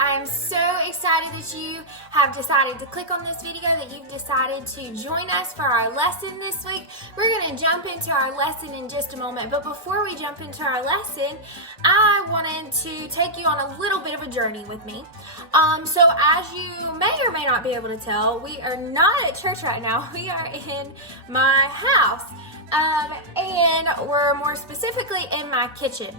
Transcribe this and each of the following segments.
I am so excited that you have decided to click on this video, that you've decided to join us for our lesson this week. We're going to jump into our lesson in just a moment, but before we jump into our lesson, I wanted to take you on a little bit of a journey with me. So as you may or may not be able to tell, we are not at church right now. We are in my house, and we're more specifically in my kitchen.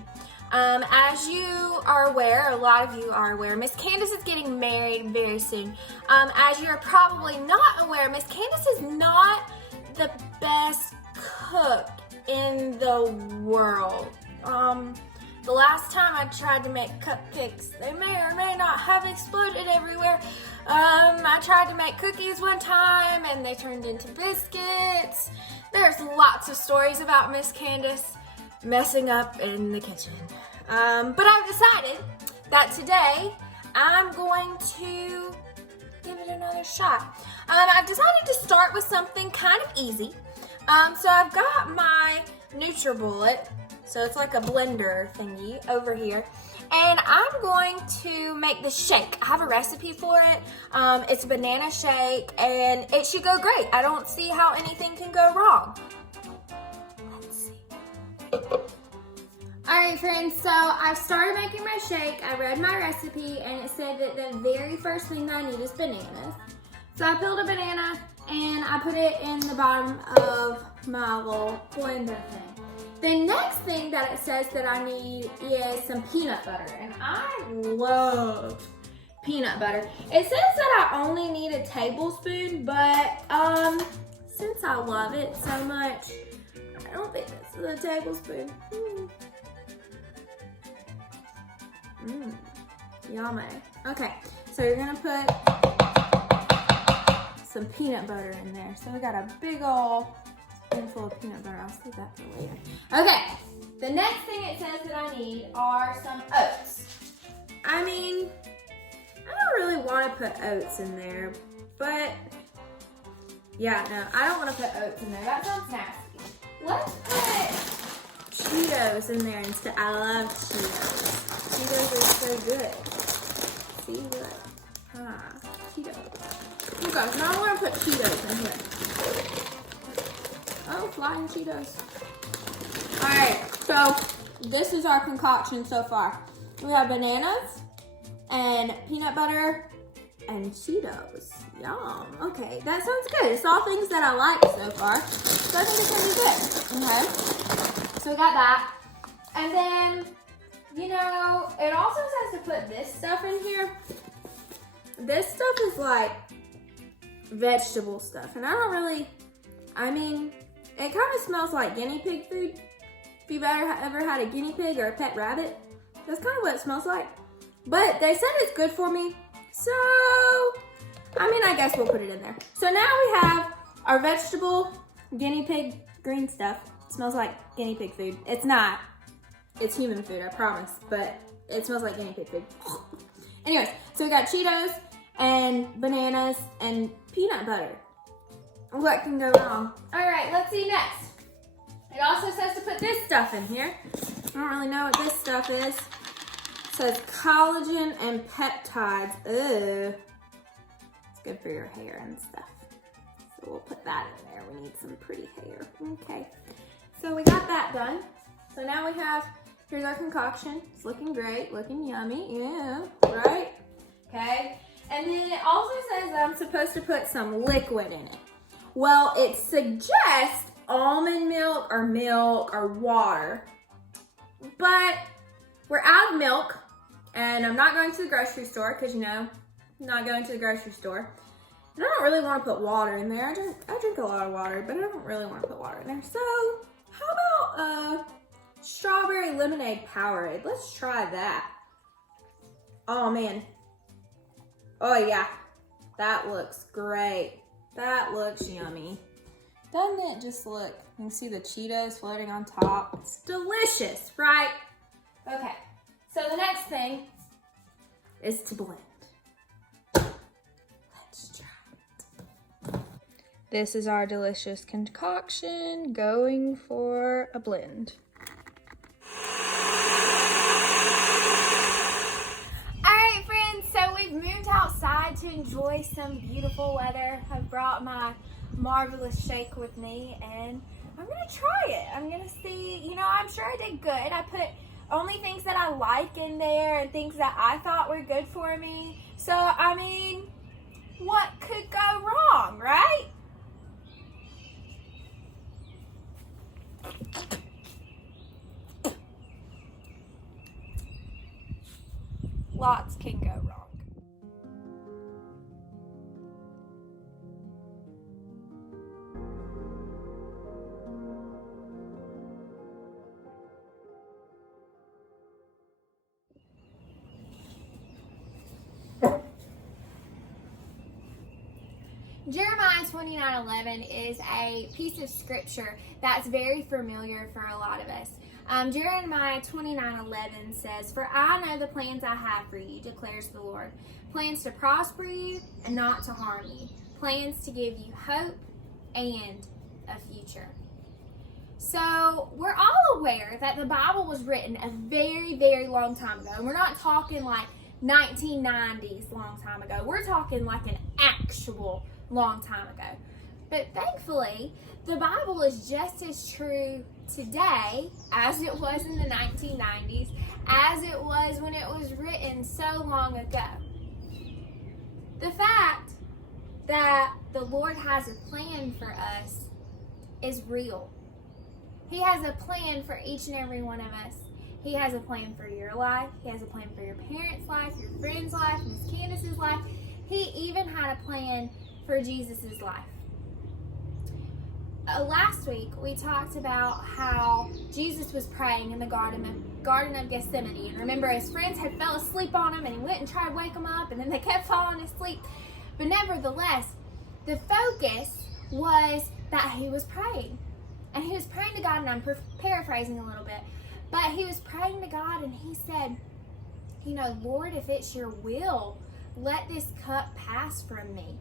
As you are aware, a lot of you are aware, Miss Candace is getting married very soon. As you're probably not aware, Miss Candace is not the best cook in the world. The last time I tried to make cupcakes, they may or may not have exploded everywhere. I tried to make cookies one time and they turned into biscuits. There's lots of stories about Miss Candace messing up in the kitchen. But I've decided that today I'm going to give it another shot. I've decided to start with something kind of easy. So I've got my NutriBullet, so it's like a blender thingy over here, and I'm going to make this shake. I have a recipe for it. It's a banana shake, and it should go great. I don't see how anything can go wrong. Let's see. Alright friends, so I've started making my shake. I read my recipe and it said that the very first thing that I need is bananas. So I peeled a banana and I put it in the bottom of my little blender thing. The next thing that it says that I need is some peanut butter, and I love peanut butter. It says that I only need a tablespoon, but since I love it so much, I don't think this is a tablespoon. Yummy. Okay, so you're gonna put some peanut butter in there. So we got a big ol' spoonful of peanut butter. I'll save that for later. Okay, the next thing it says that I need are some oats. I mean, I don't really want to put oats in there, but yeah, no, I don't want to put oats in there. That sounds nasty. Let's put Cheetos in there instead. I love Cheetos. Cheetos are so good. See what? Cheetos. You guys, now I want to put Cheetos in here. Oh, flying Cheetos. Alright, so this is our concoction so far. We have bananas and peanut butter and Cheetos. Yum. Okay, that sounds good. It's all things that I like so far. So I think it's gonna be good. Okay. So we got that. And then, you know, it also says to put this stuff in here. This stuff is like vegetable stuff. And I don't really, I mean, it kind of smells like guinea pig food. If you've ever had a guinea pig or a pet rabbit, that's kind of what it smells like. But they said it's good for me. So, I mean, I guess we'll put it in there. So now we have our vegetable guinea pig green stuff. It smells like guinea pig food. It's not. It's human food, I promise, but it smells like guinea pig food. Anyways, so we got Cheetos and bananas and peanut butter. What can go wrong? All right, let's see next. It also says to put this stuff in here. I don't really know what this stuff is. It says collagen and peptides. Ugh. It's good for your hair and stuff. So we'll put that in there. We need some pretty hair. Okay. So we got that done. So now we have, here's our concoction. It's looking great, looking yummy. Yeah, right? Okay. And then it also says that I'm supposed to put some liquid in it. Well, it suggests almond milk or water, but we're out of milk, and I'm not going to the grocery store because, you know, I'm not going to the grocery store. And I don't really want to put water in there. I drink a lot of water, but I don't really want to put water in there. So how about strawberry lemonade Powerade? Let's try that. Oh man. Oh yeah, that looks great. That looks yummy. Doesn't it just look, you can see the Cheetos floating on top. It's delicious, right? Okay, so the next thing is to blend. Let's try it. This is our delicious concoction going for a blend. All right, friends, so we've moved outside to enjoy some beautiful weather. I've brought my marvelous shake with me, and I'm gonna try it. I'm gonna see, I'm sure I did good. I put only things that I like in there and things that I thought were good for me. So, I mean, what could go wrong, right? Lots can go wrong. Jeremiah 29:11 is a piece of scripture that's very familiar for a lot of us. Jeremiah 29:11 says, "For I know the plans I have for you, declares the Lord. Plans to prosper you and not to harm you. Plans to give you hope and a future." So we're all aware that the Bible was written a very, very long time ago. And we're not talking like 1990s long time ago. We're talking like an actual long time ago. But thankfully, the Bible is just as true today as it was in the 1990s, as it was when it was written so long ago. The fact that the Lord has a plan for us is real. He has a plan for each and every one of us. He has a plan for your life. He has a plan for your parents' life, your friend's life, Miss Candace's life. He even had a plan for Jesus' life. Last week, we talked about how Jesus was praying in the Garden of Gethsemane. And remember, his friends had fell asleep on him, and he went and tried to wake them up, and then they kept falling asleep. But nevertheless, the focus was that he was praying. And he was praying to God, and I'm paraphrasing a little bit, but he was praying to God, and he said, Lord, if it's your will, let this cup pass from me.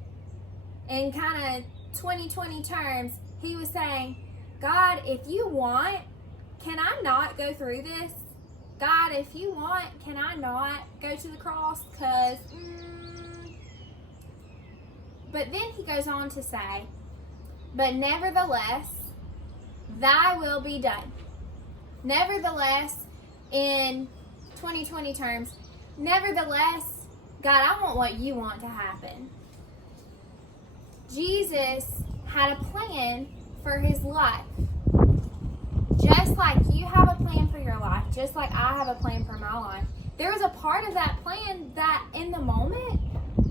In kind of 2020 terms, he was saying, God, if you want, can I not go through this? God, if you want, can I not go to the cross? But then he goes on to say, but nevertheless, thy will be done. Nevertheless, in 2020 terms, nevertheless, God, I want what you want to happen. Jesus had a plan for his life. Just like you have a plan for your life, just like I have a plan for my life. There was a part of that plan that in the moment,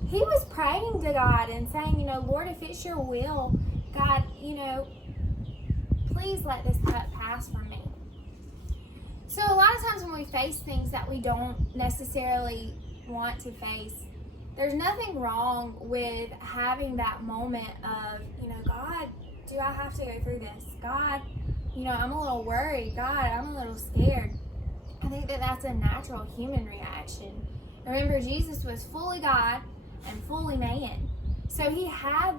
he was praying to God and saying, Lord, if it's your will, God, please let this cup pass from me. So a lot of times when we face things that we don't necessarily want to face, there's nothing wrong with having that moment of, God, do I have to go through this? God, I'm a little worried. God, I'm a little scared. I think that that's a natural human reaction. Remember, Jesus was fully God and fully man. So he had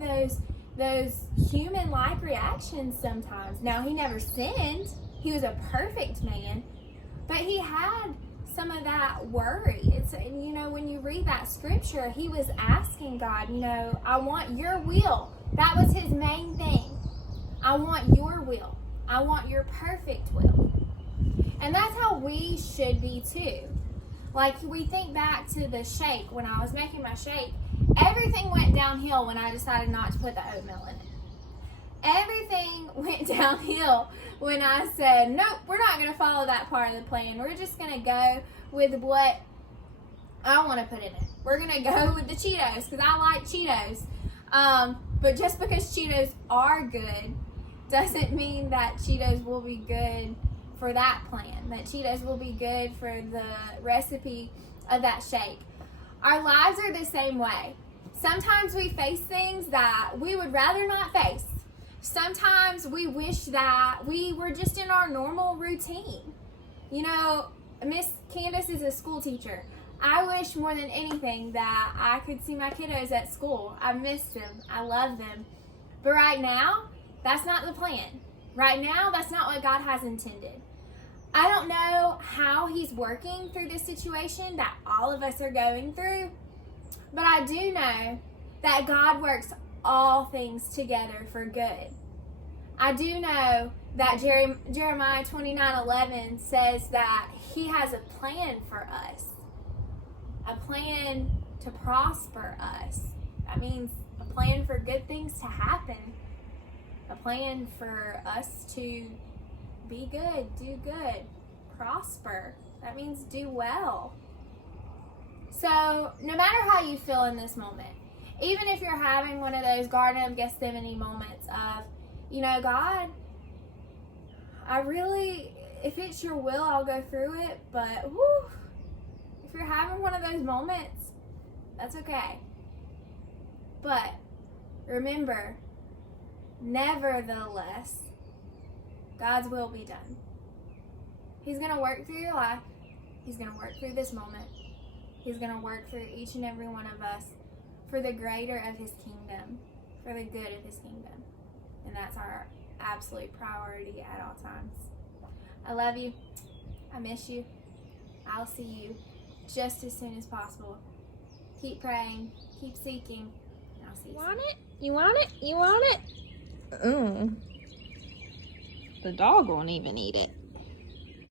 those human-like reactions sometimes. Now, he never sinned. He was a perfect man. But he had some of that worry. It's, when you read that scripture, he was asking God, I want your will. That was his main thing. I want your will. I want your perfect will. And that's how we should be too. Like, we think back to the shake. When I was making my shake, everything went downhill when I decided not to put the oatmeal in it. Everything went downhill when I said, nope, we're not going to follow that part of the plan. We're just going to go with what I want to put in it. We're going to go with the Cheetos because I like Cheetos. But just because Cheetos are good doesn't mean that Cheetos will be good for that plan, that Cheetos will be good for the recipe of that shake. Our lives are the same way. Sometimes we face things that we would rather not face. Sometimes we wish that we were just in our normal routine. Miss Candace is a school teacher. I wish more than anything that I could see my kiddos at school. I miss them. I love them. But right now, that's not the plan. Right now, that's not what God has intended. I don't know how he's working through this situation that all of us are going through, But I do know that God works all things together for good. I do know that Jeremiah 29:11 says that he has a plan for us. A plan to prosper us. That means a plan for good things to happen. A plan for us to be good, do good, prosper. That means do well. So, no matter how you feel in this moment, even if you're having one of those Garden of Gethsemane moments of, you know, God, if it's your will, I'll go through it, but if you're having one of those moments, that's okay. But remember, nevertheless, God's will be done. He's going to work through your life. He's going to work through this moment. He's going to work through each and every one of us for the greater of his kingdom, for the good of his kingdom. And that's our absolute priority at all times. I love you. I miss you. I'll see you just as soon as possible. Keep praying. Keep seeking. And I'll see you soon. Want it? You want it? You want it? The dog won't even eat it.